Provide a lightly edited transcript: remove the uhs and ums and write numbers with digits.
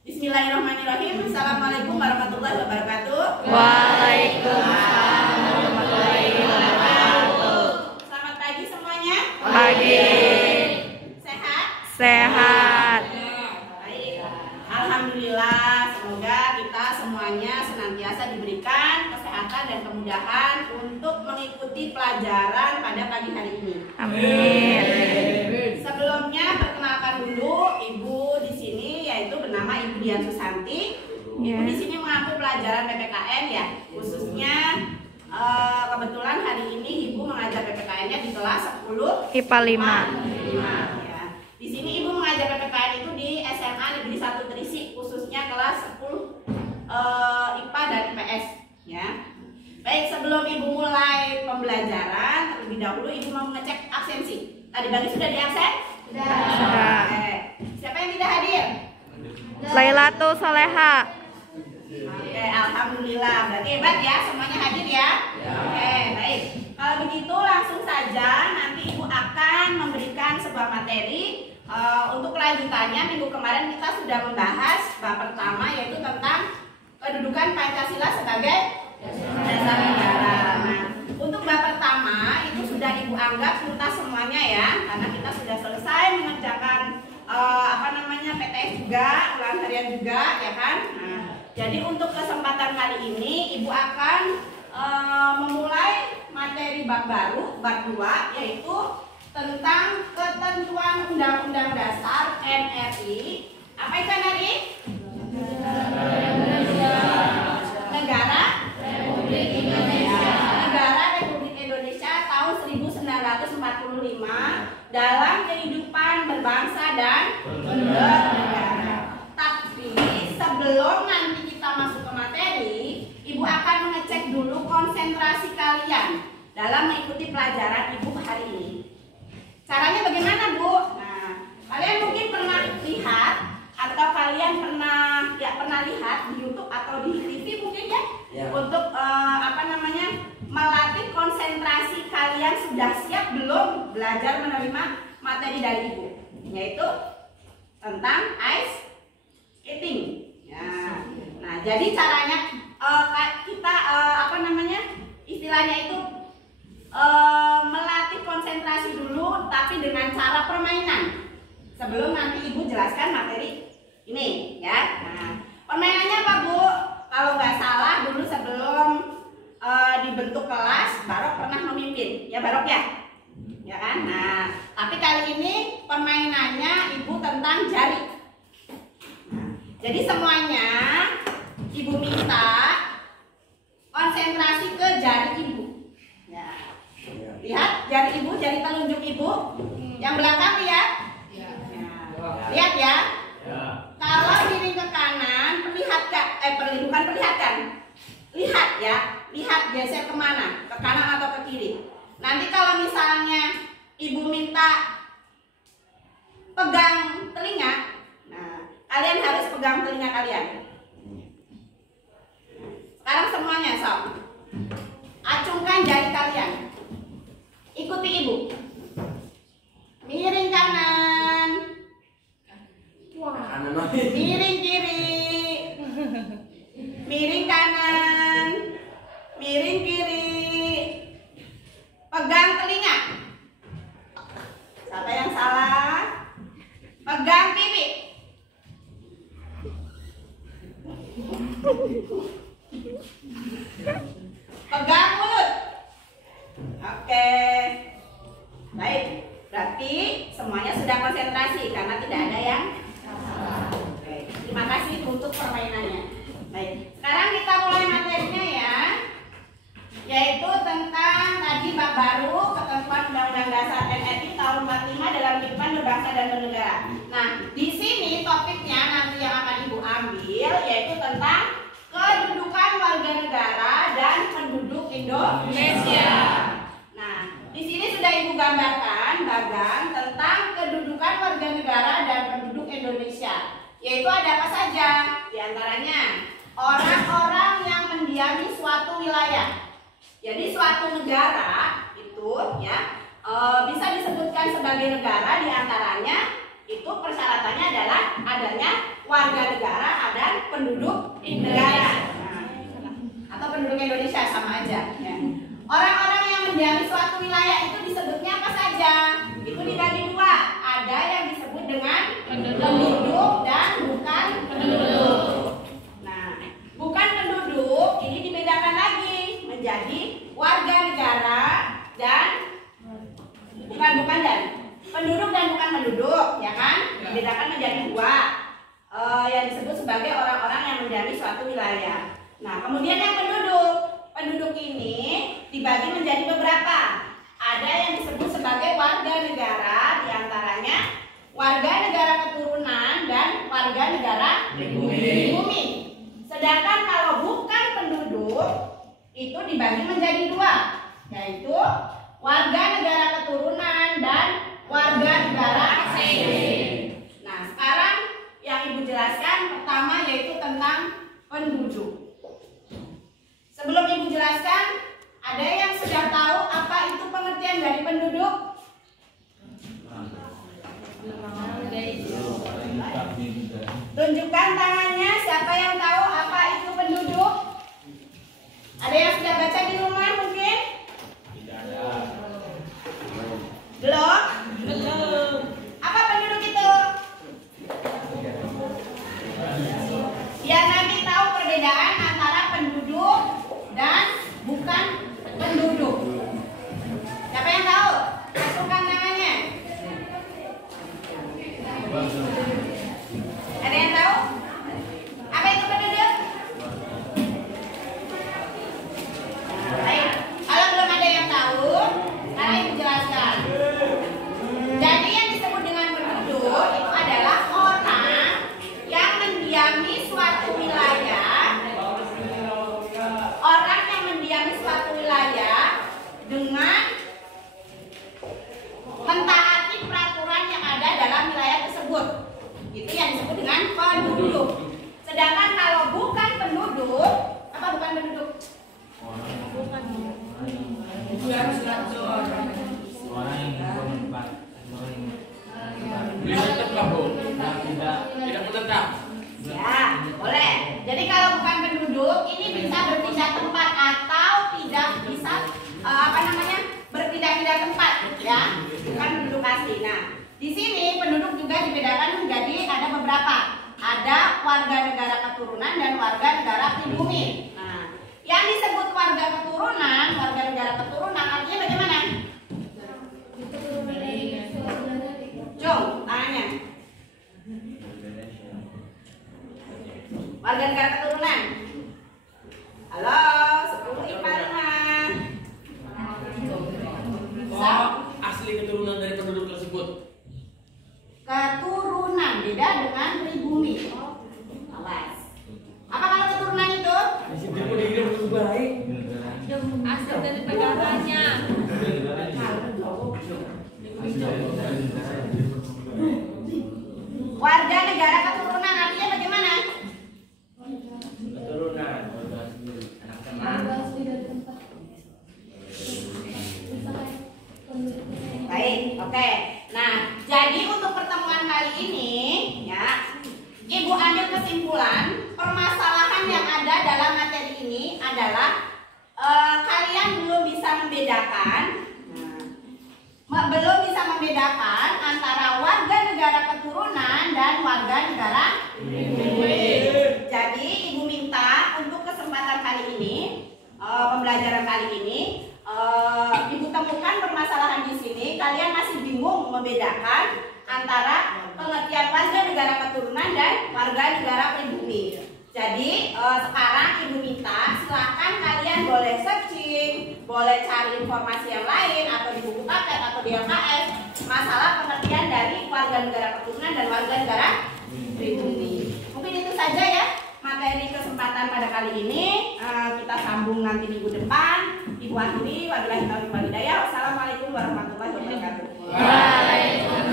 Bismillahirrahmanirrahim. Assalamualaikum warahmatullahi wabarakatuh. Waalaikumsalam warahmatullahi wabarakatuh. Selamat pagi semuanya. Pagi. Sehat? Sehat. Baik. Alhamdulillah, semoga kita semuanya senantiasa diberikan kesehatan dan kemudahan untuk mengikuti pelajaran pada pagi hari ini. Amin. Sebelumnya perkenalkan dulu ibu di sini, yaitu bernama Ibu Dian Susanti. Ibu di sini mengampu pelajaran PPKN ya, khususnya kebetulan hari ini ibu mengajar PPKN-nya di kelas 10 IPA 5. Ya. Di sini ibu mengajar PPKN itu di SMA Negeri 1 Terisi, khususnya kelas 10 IPA dan IPS ya. Baik, sebelum ibu mulai pembelajaran, terlebih dahulu ibu mau ngecek absensi. Tadi pagi sudah diabsen? Sudah. Siapa yang tidak hadir? Lailatul Soleha. Oke, alhamdulillah. Berarti hebat ya, semuanya hadir ya? Oke, baik. Kalau begitu langsung saja nanti ibu akan memberikan sebuah materi. Untuk kelanjutannya, minggu kemarin kita sudah membahas bab pertama, yaitu tentang kedudukan Pancasila sebagai dasar negara. Nah, untuk bab pertama itu sudah ibu anggap tuntas semuanya ya, karena kita sudah selesai mengerjakan PTS juga, ulangan harian juga ya kan. Nah, jadi untuk kesempatan kali ini ibu akan memulai materi bab baru, bab 2, yaitu tentang ketentuan Undang-Undang Dasar NRI. Apa itu NRI? Negara Republik Indonesia. Negara Republik Indonesia tahun 1945 dalam kehidupan berbangsa dan bernegara. Tapi sebelum nanti kita masuk ke materi, ibu akan mengecek dulu konsentrasi kalian dalam mengikuti pelajaran ibu hari ini. Caranya bagaimana, Bu? Nah, kalian mungkin pernah lihat atau kalian pernah lihat di YouTube atau di TV mungkin ya, untuk melatih konsentrasi kalian. Sudah siap belum belajar menerima materi dari ibu, yaitu tentang ice skating ya. Nah, jadi caranya kita istilahnya itu melatih konsentrasi dulu, tapi dengan cara permainan. Sebelum nanti ibu jelaskan materi ini ya. Nah, permainannya apa, Bu? Kalau nggak salah dulu sebelum dibentuk kelas, Barok pernah memimpin ya, Barok ya, ya kan? Nah, tapi kali ini permainannya ibu tentang jari. Nah, jadi semuanya ibu minta konsentrasi ke jari ibu. Ya. Lihat jari ibu, jari telunjuk ibu. Yang belakang lihat. Ya. Lihat ya. Kalau miring ke kanan, bukan perlihatkan. Lihat ya, lihat geser kemana, ke kanan atau ke kiri. Nanti kalau misalnya ibu minta pegang telinga, nah kalian harus pegang telinga kalian. Sekarang semuanya sob, acungkan jari kalian, ikuti ibu. Miring kanan, miring kiri, miring kanan, miring kiri, pegang telinga. Siapa yang salah? Pegang pipi. Pegang mulut. Oke. Baik, berarti semuanya sudah konsentrasi karena tidak ada yang salah. Oke. Terima kasih untuk permainannya. Baik, sekarang kita mulai materinya ya, yaitu tentang tadi bab baru, ketentuan Undang-Undang Dasar NRI tahun 45 dalam kehidupan berbangsa dan bernegara. Nah, di sini topiknya nanti yang akan ibu ambil yaitu tentang kedudukan warga negara dan penduduk Indonesia. Nah, di sini sudah ibu gambarkan bagan tentang kedudukan warga negara dan penduduk Indonesia, yaitu ada apa saja? Di antaranya orang-orang yang mendiami suatu wilayah. Jadi suatu negara itu ya bisa disebutkan sebagai negara, di antaranya itu persyaratannya adalah adanya warga negara dan penduduk negara. Atau penduduk Indonesia sama aja. Ya. Orang-orang yang mendiami suatu wilayah itu disebutnya apa saja? Itu dibagi dua. Ada yang disebut dengan penduduk dan bukan penduduk. Nah, bukan penduduk ini dibedakan lagi menjadi warga negara dan bukan dan penduduk dan bukan penduduk, ya kan? Dibedakan menjadi dua. Yang disebut sebagai orang-orang yang mendiami suatu wilayah. Nah, kemudian yang penduduk ini dibagi menjadi beberapa. Ada yang disebut sebagai warga negara, diantaranya warga negara keturunan dan warga negara pribumi. Sedangkan kalau bukan penduduk itu dibagi menjadi dua, yaitu warga negara keturunan dan warga negara asing. Nah, sekarang yang Ibu jelaskan pertama yaitu tentang penduduk. Sebelum Ibu jelaskan, ada yang sudah tahu apa itu pengertian dari penduduk? Tunjukkan tangannya siapa yang tahu apa itu penduduk? Ada yang sudah baca di rumah mungkin? Tidak ada. Belum? Belum. Apa penduduk itu? Biar nanti tahu perbedaan antara penduduk dan bukan penduduk. Siapa yang tahu? Masukkan tangannya. Ada yang tahu? Apa itu penduduk? Baik. Kalau belum ada yang tahu, sekarang Ibu jelaskan. Jadi yang disebut dengan penduduk itu adalah orang yang mendiami suatu wilayah. Orang yang mendiami suatu wilayah dengan mentaati peraturan yang ada dalam wilayah tersebut. Itu yang disebut dengan penduduk. Sedangkan kalau bukan penduduk, apa bukan penduduk? Bukan. Orang yang bertempat, tidak menetap. Ya, boleh. Jadi kalau bukan penduduk, ini bisa berpindah tempat atau tidak bisa berpindah-pindah tempat, ya. Bukan penduduk asli. Nah, di sini penduduk juga dibedakan menjadi ada beberapa. Ada warga negara keturunan dan warga negara pribumi. Nah, yang disebut warga negara keturunan artinya bagaimana? Jom, tangannya. Warga negara keturunan. Halo, 10 IPA 5. Oh, asli keturunan dari penduduk tersebut. Keturunan beda dengan pribumi. Awas. Apa kalau keturunan itu? Asal dari negaranya. Warga negara keturunan artinya bagaimana? Keturunan. Baik, oke. Nah, jadi untuk pertemuan kali ini, ya, Ibu ambil kesimpulan permasalahan yang ada dalam materi ini adalah kalian belum bisa membedakan, antara warga negara keturunan dan warga negara pribumi. Jadi Ibu minta untuk kesempatan kali ini, pembelajaran kali ini, Ibu temukan permasalahan di sini. Kalian masih bingung membedakan antara pengertian warga negara keturunan dan warga negara pribumi. Jadi sekarang Ibu minta silakan kalian boleh searching, boleh cari informasi yang lain atau di buku paket atau di LKS masalah pengertian dari warga negara keturunan dan warga negara pribumi. Mungkin itu saja ya materi kesempatan pada kali ini. Kita sambung nanti minggu depan. Ibu akhiri, wabillahi taufiq wal hidayah. Wassalamualaikum warahmatullahi wabarakatuh. Waalaikumsalam.